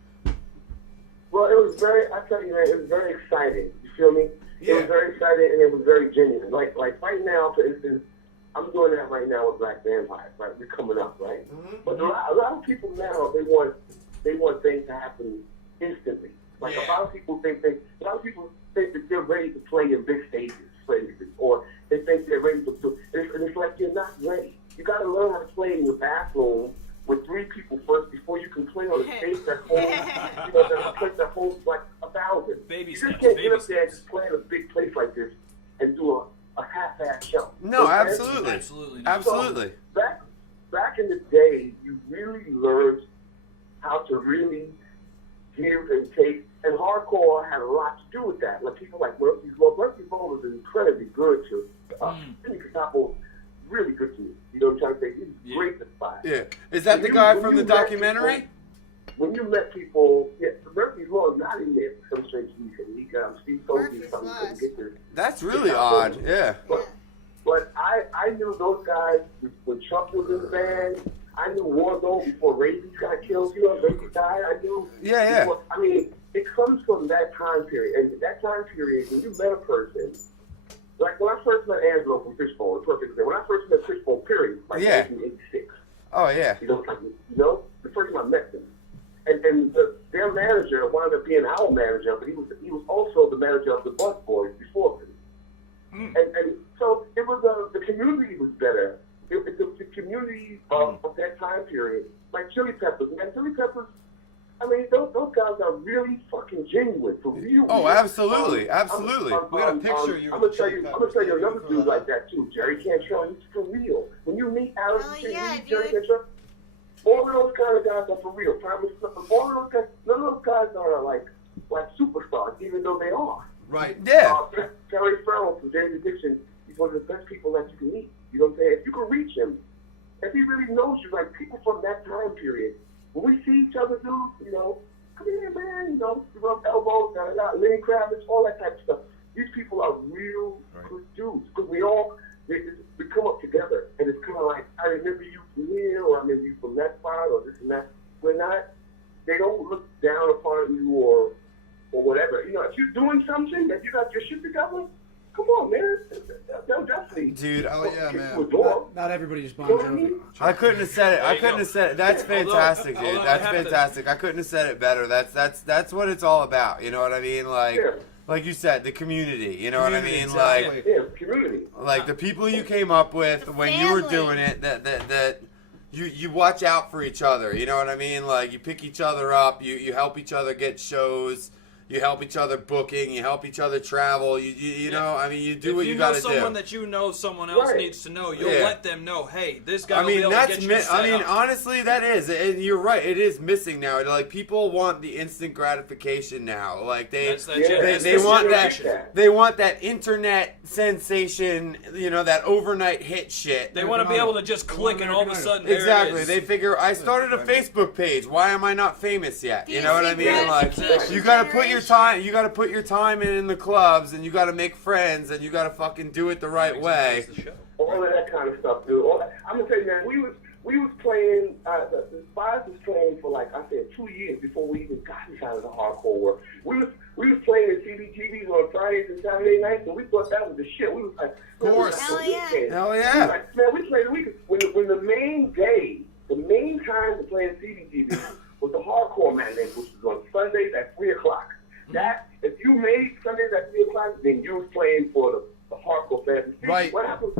Well, it was I tell you, man, it was very exciting. You feel me? Yeah. It was very exciting and it was very genuine. Like right now, for instance, I'm doing that right now with blkVampires, right? We're coming up, right? Mm-hmm. But a lot of people now, they want things to happen instantly. Like a lot of people think that they're ready to play in big stages, or they think they're ready to do. And it's like you're not ready. You got to learn how to play in your bathroom with 3 people first before you can play on a stage that holds like 1,000. Baby You steps, just can't baby get up there and steps. just play in a big place like this and do a half-ass show. No, Okay? absolutely. Absolutely not. Absolutely. So, back in the day, you really learned how to really give and take, and hardcore had a lot to do with that. Like people like Murphy's Law. Murphy's Law was incredibly good to us. Jimmy Casapo, really good to me. You know what I'm trying to say? He's great to fight. Yeah. Is that the guy from the documentary? When you met people, Murphy's Law is not in there for some strange reason. He got Steve Toby or something couldn't get there. That's really odd. Yeah. But I knew those guys when Chuck was in the band. I knew Warzone before Razy got killed. You know, Razy died. I knew. Yeah. Before, I mean, it comes from that time period. And that time period, when you met a person, like when I first met Angelo from Fishbone, perfect example. When I first met Fishbone, period, like 1986. Oh, yeah. You know, the first time I met them. And their manager wound up being our manager, but he was also the manager of the Bus Boys before him. And so it was the community was better. The community of that time period, like Chili Peppers, man, Chili Peppers. I mean, those guys are really fucking genuine, for real. Oh, absolutely, absolutely. We got a picture of you. I'm gonna tell you another dude like that too, Jerry Cantrell. He's for real. When you meet Alex, Jerry Cantrell, all of those kind of guys are for real. All of those guys, none of those guys are like superstars, even though they are. Right. Yeah. Terry Farrell from James Addiction, he's one of the best people that you can meet. You know what I'm saying? If you can reach him, if he really knows you, like people from that time period, when we see each other, dude, you know, come here, man, you know, rub elbows, Lenny Kravitz, all that type of stuff. These people are real good dudes because we come up together, and it's kind of like, I remember you from here, or I remember you from that spot, or this and that. They don't look down upon you or whatever. You know, if you're doing something, if you got your shit together, come on, man. They'll definitely. Dude, Not everybody just Bon You know what I mean? Jovi. I couldn't have said it. I couldn't have said it. That's fantastic, dude. although I That's have to- fantastic. I couldn't have said it better. That's what it's all about. You know what I mean? Like you said, the community. You know what I mean? Exactly. Yeah, community. Like the people you came up with The when you were family. doing it. That you watch out for each other. You know what I mean? Like you pick each other up. You help each other get shows. You help each other booking. You help each other travel. You know, I mean, you do what you got to do. If you know someone that you know someone else Right. needs to know, you'll Yeah. let them know, hey, this guy I will be mean, able to that's get you set up. honestly, that is, and you're right. It is missing now. Like people want the instant gratification now. Like That's they the want generation. that. They want that internet sensation. You know, that overnight hit shit. They want to be able to just click and all of a sudden there Exactly. it is. They figure I started a Facebook page. Why am I not famous yet? You know what I mean? Like Exactly. you got to put your time. You got to put your time in the clubs, and you got to make friends, and you got to fucking do it the right way. That's the show. All of that kind of stuff, dude. I'm gonna tell you, man. We was playing. The Spies was playing for like I said 2 years before we even got inside of the hardcore world. We was playing in CBGBs on Fridays and Saturday nights, and we thought that was the shit. We was like, Of course. Hell yeah. Hell We yeah. was like, man, we played the weekend. When the main day, the main time to play in CBGB was the hardcore matinee, which was on Sundays at 3 o'clock. That if you made Sundays at 3 o'clock, then you was playing for the hardcore fans. See, Right. What happened?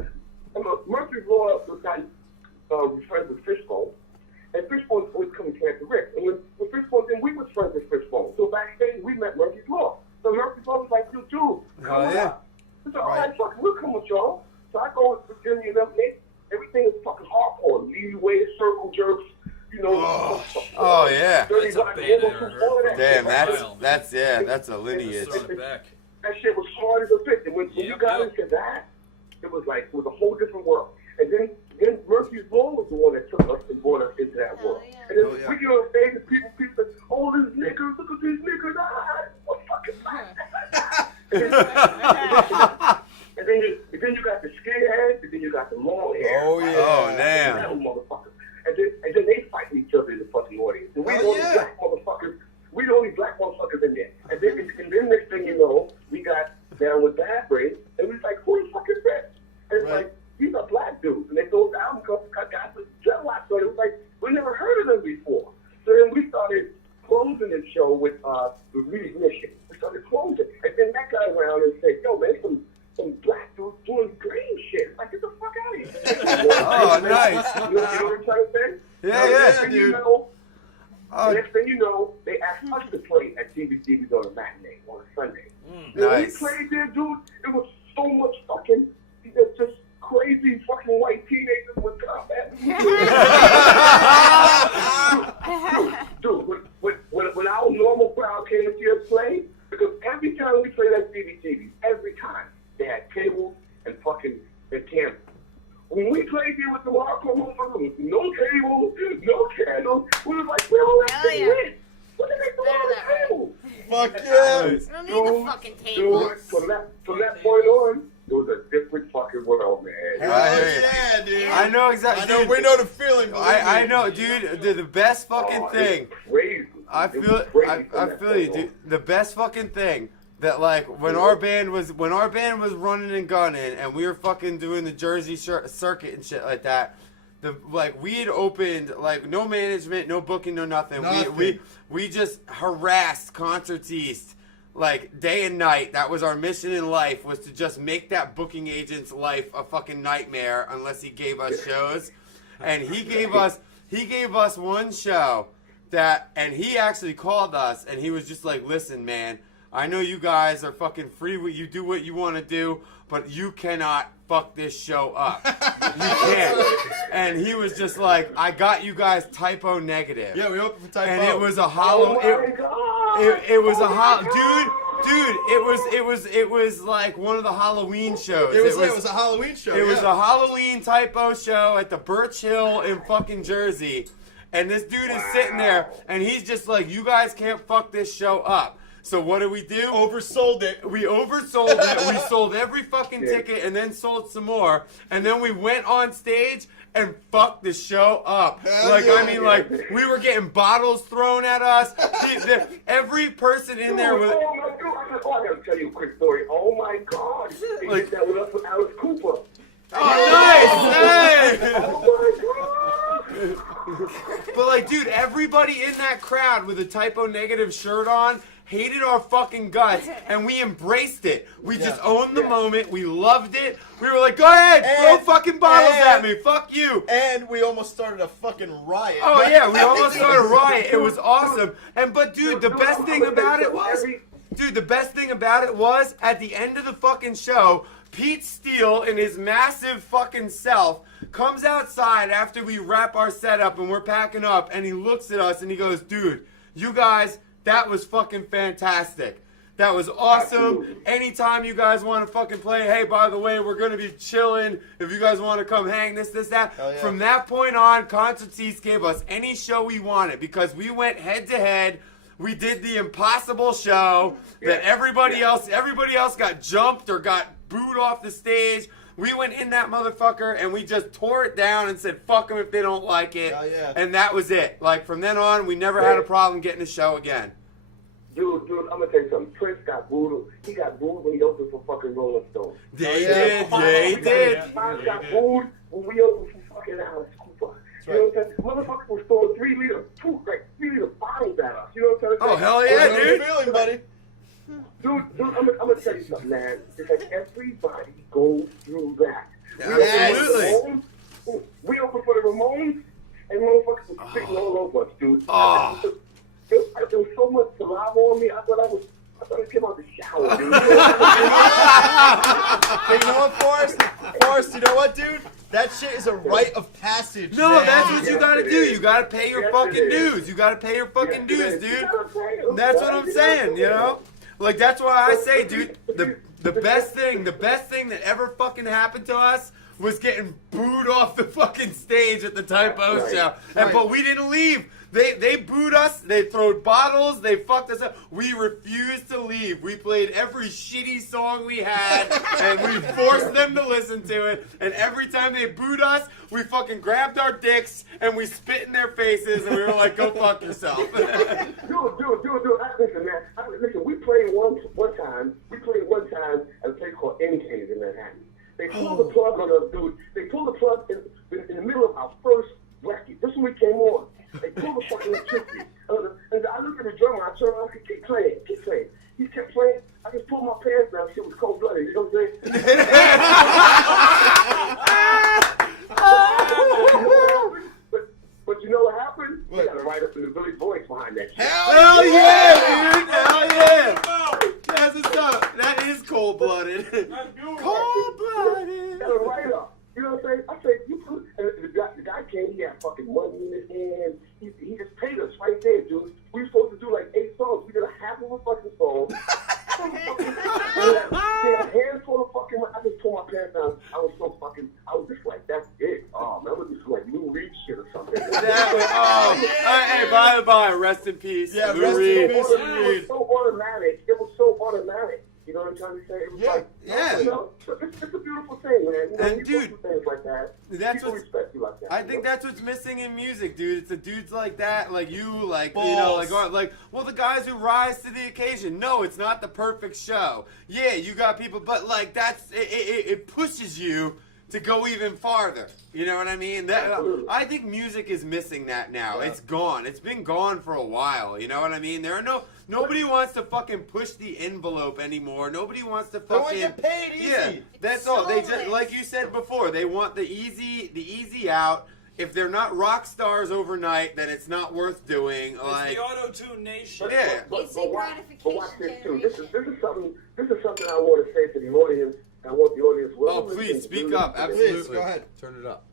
Murphy's Law was friends with Fishbone, and Fishbone was always coming to Camp the Rick. And when Fishbone, then we was friends with Fishbone. So backstage, we met Murphy's Law. So Murphy's Law was like, dude, come on. yeah. I said, all right, fuck, we'll come with y'all. So I go with Virginia and them, everything is fucking hardcore. Lead away, circle jerks, you know. Oh yeah. Dirty That's a Black band I Devil, never heard all of that Damn, shit. that's a lineage. Throw it back. That shit was hard as a bitch. And when you got into that, it was a whole different world. And then Murphy's Law was the one that took us and brought us into that world. yeah. And then we get on stage and people say, oh, these niggas, look at these niggas, what fucking and then you got the skinheads, and then you got the long hair. Oh, yeah. Oh damn. That motherfuckers. And then they fight each other in the fucking audience. And we the only black motherfuckers. We the only black motherfuckers in there. And then next thing you know, we got down with Bad Brains, and we was like, who the fuck is that? And it's like, these are black dudes. Reed Mission. We started closing. And then that guy around and said, yo, man, some black dudes doing green shit. Like, get the fuck out of here. Oh, nice. You know what I'm trying to say? Yeah, dude. dude. Next thing you know, they asked us to play at CBGB's on a matinee on a Sunday. Nice. We played there, dude. It was so much fucking just crazy fucking white teenagers with combat. Dude, when our normal crowd came to see us play, because every time we played at CBGB, every time they had tables and fucking cameras. When we played here with the hardcore motherfuckers, no tables, no candles, we was like, we're all that shit lit. What did they do on the table? Fuck yeah. We don't need the fucking tables. From that point on, it was a different fucking world, man. Yeah, dude. I know exactly. I know, we know the feeling. I know, dude. The best fucking thing. Crazy. I feel you, dude. The best fucking thing that like when our band was running and gunning and we were fucking doing the Jersey circuit and shit like that. We had opened like no management, no booking, no nothing. We just harassed Concerts East like day and night. That was our mission in life, was to just make that booking agent's life a fucking nightmare unless he gave us shows. And he gave us one show and he actually called us and he was just like, listen, man, I know you guys are fucking free. You do what you want to do, but you cannot fuck this show up. You can't. And he was just like, I got you guys typo negative. Yeah, we opened for typo. And it was a hollow. It was a hollow, dude. It was like one of the Halloween shows. It was a Halloween show. It was a Halloween typo show at the Birch Hill in fucking Jersey. And this dude is sitting there, and he's just like, you guys can't fuck this show up. So what do? Oversold it. We oversold it. We sold every fucking ticket and then sold some more. And then we went on stage and fucked the show up. We were getting bottles thrown at us. Every person in there was... Oh my God. I gotta tell you a quick story. Oh my God. They did that with us with Alice Cooper. Oh, nice! Hey! Oh my God. But like, dude, everybody in that crowd with a typo negative shirt on hated our fucking guts, and we embraced it. We just owned the moment. We loved it. We were like, go ahead, throw fucking bottles at me. Fuck you. And we almost started a fucking riot. Oh, yeah, we almost started a riot. It was awesome. But, dude, the best thing about it was, at the end of the fucking show, Pete Steele, in his massive fucking self, comes outside after we wrap our set up and we're packing up, and he looks at us and he goes, dude, you guys... that was fucking fantastic. That was awesome. Absolutely. Anytime you guys want to fucking play, hey, by the way, we're going to be chilling. If you guys want to come hang, this, that. Yeah. From that point on, Concerts East gave us any show we wanted because we went head to head. We did the impossible show that everybody else got jumped or got booed off the stage. We went in that motherfucker and we just tore it down and said, fuck them if they don't like it. And that was it. Like, from then on, we never had a problem getting a show again. Dude, I'm gonna tell you something. Prince got booed. He got booed when he opened for fucking Rolling Stone. Yeah, he did. Prince got booed when we opened for fucking Alice Cooper. You know what I'm saying? Motherfuckers was throwing 3 liter bottles at us. You know what I'm saying? Oh, hell yeah, dude. Feeling, buddy. Dude, I'm gonna tell you something, man. It's like everybody goes through that. Absolutely. We opened for the Ramones, and motherfuckers were spitting all over us, dude. Oh. There was so much saliva on me. I thought I came out the shower, dude. Hey, you know what, Forrest? Forrest, you know what, dude? That shit is a rite of passage. No, man. that's what you gotta do. You gotta pay your fucking dues. You gotta pay your fucking dues, dude. That's what I'm saying, you know? Like, that's why I say, dude, the best thing that ever fucking happened to us was getting booed off the fucking stage at the Typo show. But we didn't leave. They booed us. They threw bottles. They fucked us up. We refused to leave. We played every shitty song we had, and we forced them to listen to it. And every time they booed us, we fucking grabbed our dicks and we spit in their faces, and we were like, "Go fuck yourself." Dude. Listen, man. Listen, we played one time. We played one time at a place called NK's in Manhattan. They pulled the plug on us, dude. They pulled the plug in the middle of our first record. This when we came on. They pulled the fucking electricity. And I looked at the drummer, I turned around, I said, keep playing. He kept playing. I just pulled my pants down. Shit was cold-blooded. You know what I'm saying? But you know what happened? What? You got to write up in the Billy voice behind that shit. Hell yeah, dude! Hell yeah! That's what's up. That is cold-blooded. Cold-blooded. You got to write up. You know what I'm saying? I said, the guy came, he had fucking money in his hand. He just paid us right there, dude. We were supposed to do like 8 songs. We did a half of a fucking song. We had a handful of fucking money. I just pulled my pants down. I was just like, that's it. Oh, man, I was just like Lou Reed shit or something. Hey, by the by, rest in peace. Yeah, Lou rest Reed. in peace, Lou Reed. It was so automatic. You know what I'm trying to say? It was Yeah. You know, it's a beautiful thing, man. You know, And you dude, go through things like that. that's People what's- respect you like that. I you think know? that's what's missing in music, dude. It's the dudes like that, like you, like Balls. you know, well, the guys who rise to the occasion. No, it's not the perfect show. Yeah, you got people, but like it pushes you to go even farther. You know what I mean? I think music is missing that now. Yeah. It's gone. It's been gone for a while. You know what I mean? Nobody wants to fucking push the envelope anymore. Nobody wants to They want fucking to get paid easy. Yeah, that's all. They just soulless. like you said before. They want the easy out. If they're not rock stars overnight, then it's not worth doing. Like, It's the auto-tune nation. yeah. Instant watch gratification this too. generation. This is something I want to say to the audience. I want the audience. Oh, please speak up. Absolutely. Please, go ahead. Turn it up.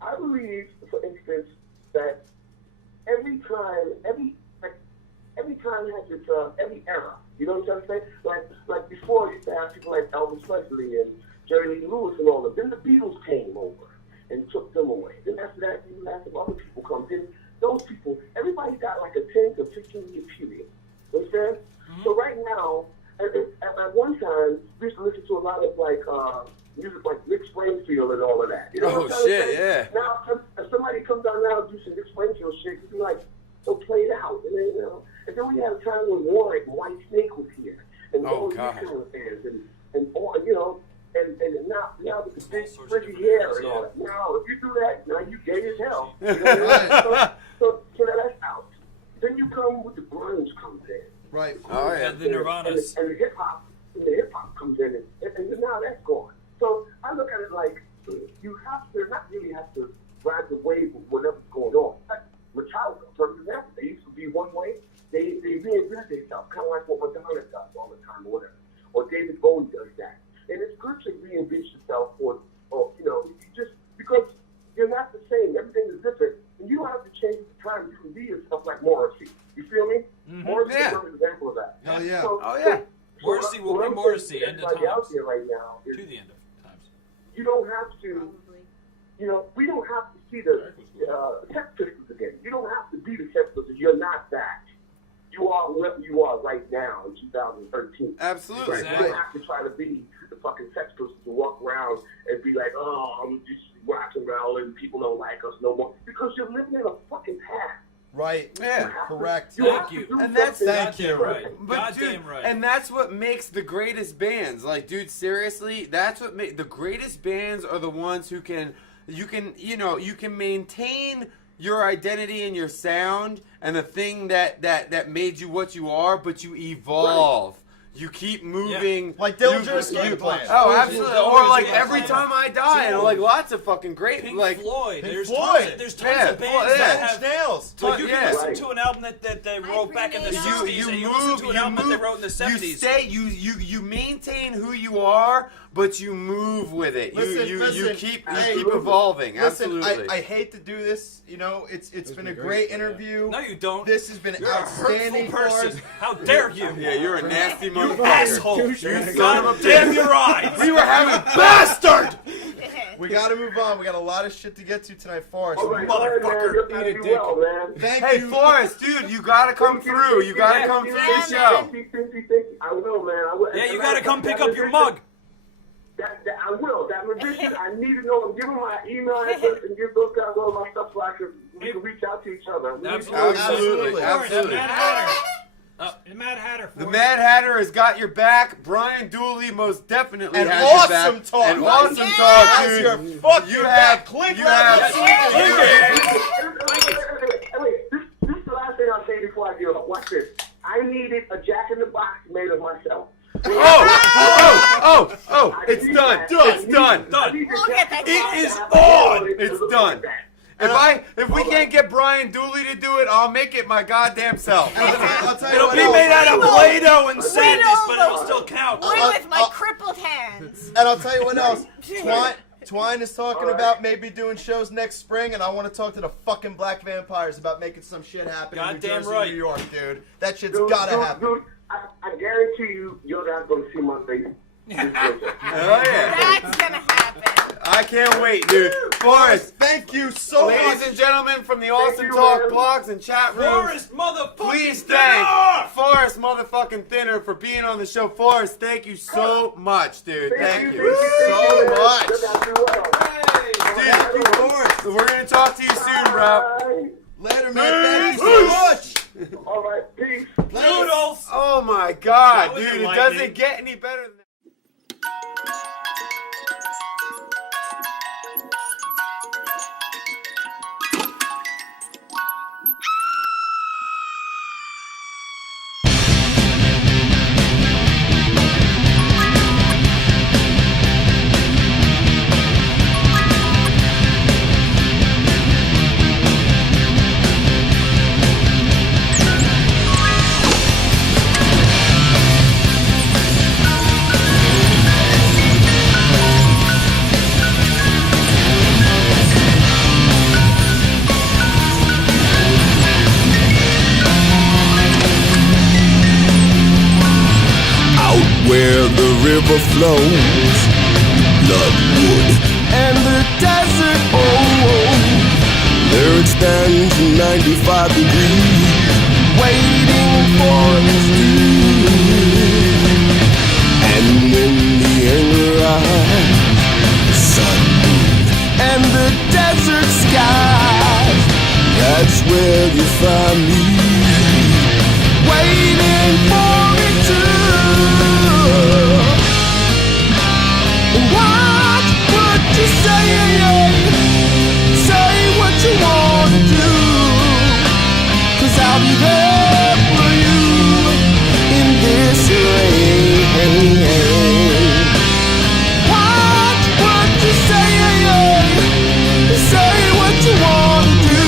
I believe, for instance, that every time has its every era. You know what I'm trying to say? Like before, you used to have people like Elvis Presley and Jerry Lee Lewis and all of them. Then the Beatles came over and took them away. Then after that, you had some other people come. Then those people, everybody got like a 10 to 15 year period. You understand? So right now, at one time, we used to listen to a lot of like music like Rick Springfield and all of that. You know what I'm trying to shit, say? yeah. Now, if somebody comes down now and do some Rick Springfield shit, you'd be like, so played out. And then, you know, and then we had a time when Warwick and White Snake was here. And all these kind of bands and all, you know, and now with the big frizzy hair and all that. Now, if you do that, now you gay as hell. You know what I mean? so that's out. Then you come with the grunge comes in. Right. Oh yeah. And the Nirvanas. And the hip hop comes in, and now that's gone. So I look at it like you have to not really have to ride the wave of whatever's going on. Like Metallica, for example, they used to be one way. They reinvented themselves, kind of like what Madonna does all the time, or whatever. Or David Bowie does that. And it's good to reinvent yourself, or you know, you just because you're not the same. Everything is different, and you don't have to change the time. You can be yourself like Morrissey. You feel me? Mm-hmm. Morrissey Yeah. is an example of that. Hell yeah. Oh, yeah. Morrissey will what be I'm Morrissey, saying end to of everybody out times. there right now is To the end of times. you don't have to. Probably. You know, we don't have to see the Sex Pistols again. You don't have to be the Sex Pistols. You're not that. You are whoever you are right now in 2013. Absolutely. You don't have to try to be the fucking Sex Pistols to walk around and be like, oh, I'm just rock and roll and people don't like us no more. Because you're living in a fucking past. Right. Yeah. Correct. You have Thank to you. do And that's- something Thank you. Right. But Goddamn dude, right. and that's what makes the greatest bands. Like, dude, seriously, that's what the greatest bands are the ones who can maintain your identity and your sound and the thing that made you what you are, but you evolve. You keep moving. Like Dillinger Escape Plan. Oh, absolutely. Dillinger Or like Escape Every Plan. Time I Die, and like lots of fucking great Pink like. Floyd. Pink There's Floyd. tons Yeah, of bands yeah. that Nine have. Snails. Like you can Yeah. listen to an album that they wrote back in the You- 60s, You and you move. listen to an album that they wrote in the You 70s. stay. You maintain who you are, but you move with it. You Listen, keep hey, evolving. Listen, Absolutely. I hate to do this. You know, it's been a great interview. No, you don't. This has been You're a outstanding hurtful for us. person. How dare you? yeah, you're a nasty You motherfucker. asshole. You son of a Damn your eyes. We were having bastard. We got to move on. We got a lot of shit to get to tonight, Forrest. All right, Motherfucker. man, you're gonna Eat a do dick. well, man. Thank Hey, you. Forrest, dude, you gotta come through. You gotta come through the show. Thank you. I will, man. I will. Yeah, you gotta come pick up your mug. I will. That revision, I need to know. Give them my email address and give those guys all my stuff so we can reach out to each other. Absolutely. Absolutely. The Mad Hatter. The Mad Hatter has got your back. Brian Dooley most definitely And has awesome your back. talk. And awesome Yeah. talk, That's dude. your fucking You back. have- Click you like have- that. Wait, this is the last thing I'll say before yo, watch this. I needed a Jack in the Box made of myself. It's done. It's done. Look at that. It is on. It's done. If we can't get Brian Dooley to do it, I'll make it my goddamn self. I'll tell you It'll what be else. made out of Play-Doh and sadness, but it'll still count. With my crippled hands. And I'll tell you what else. Twine is talking about maybe doing shows next spring, and I want to talk to the fucking Black Vampires about making some shit happen in New Goddamn Jersey, right. New York, dude. That shit's Dude, gotta happen. Dude, I guarantee you, you're not going to see my face. Oh yeah. That's gonna happen. I can't wait, dude. Forrest, Thank you so ladies much. and gentlemen from the Awesome you, Talk man. blogs and chat rooms, Forrest, motherfucking please Thinner! thank Forrest motherfucking Thinner for being on the show. Forrest, thank you so much, dude. Thank you so much. Thank you, Forrest. We're gonna talk to you soon, bro. Later, man. Thank you so much. All right, peace. Noodles! Oh my god, That was dude, it enlightening. doesn't get any better than that. Where the river flows, bloodwood and the desert, there it stands in 95 degrees, waiting for its due. And in the anger eyes, the sun, and the desert skies, that's where you find me, waiting for it to. What would you say? Say what you wanna do, 'cause I'll be there for you in this rain. What would you say? Say what you wanna do,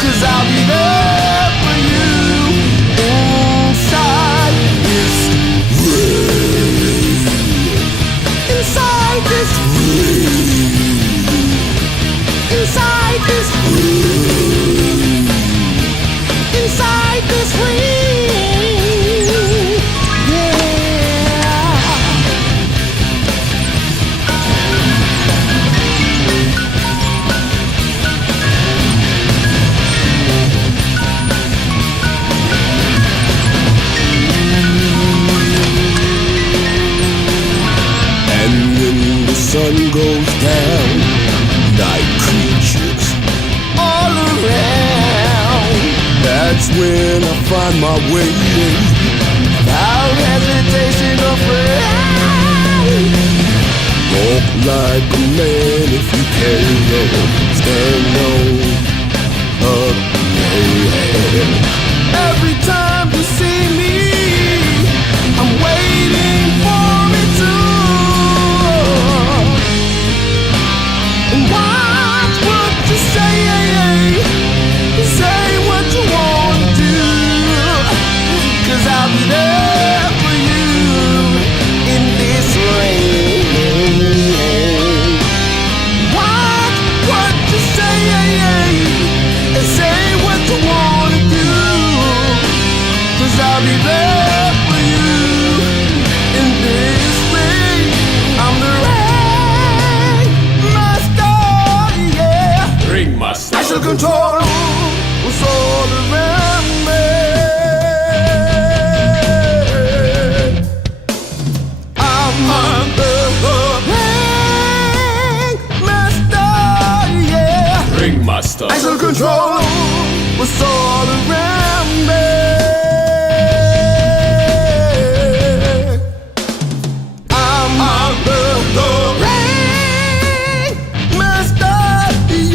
'cause I'll be there for you inside this rain. Inside this room, inside this room, inside this room, yeah. And when the sun goes down, night creatures all around, that's when I find my way, without hesitation or afraid. Walk like a man if you can, stand on up, yeah. Every time you see me, I'm waiting for it to. And what would you say? Say what you want to do, 'cause I'll be there for you in this rain. What would you say? Say what you want to do, 'cause I'll be there for you in this rain. I'm the rain master, yeah. Ring master. I shall control what's all around me. I'm the rain master, yeah. Ring master. I shall control what's all around me. I'm the rain master,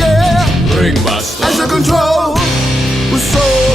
yeah. Ring master. I shall control what's all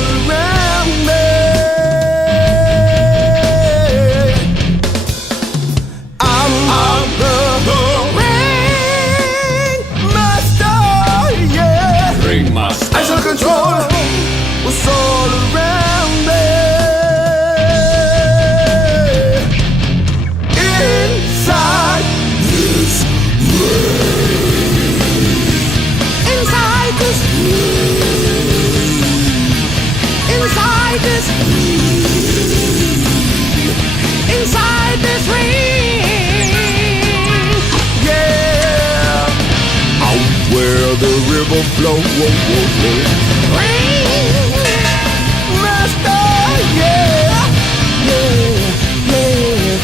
the river flows. Master, yeah, yeah, yeah,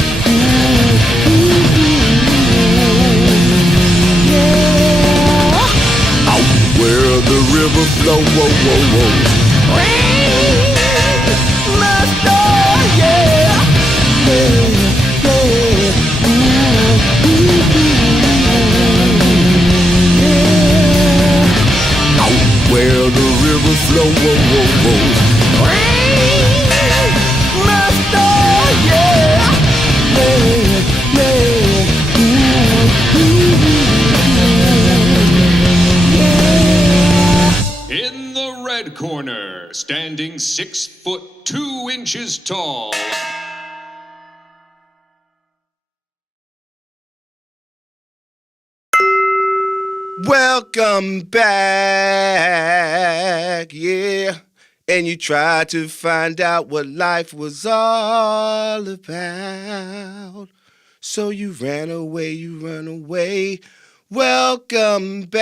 yeah. Out where the river flows. Master, yeah, yeah, yeah. Out where the river flows. Master, yeah, yeah, yeah. In the red corner, standing 6'2" tall. Welcome back, yeah. And you tried to find out what life was all about. So you ran away. Welcome back.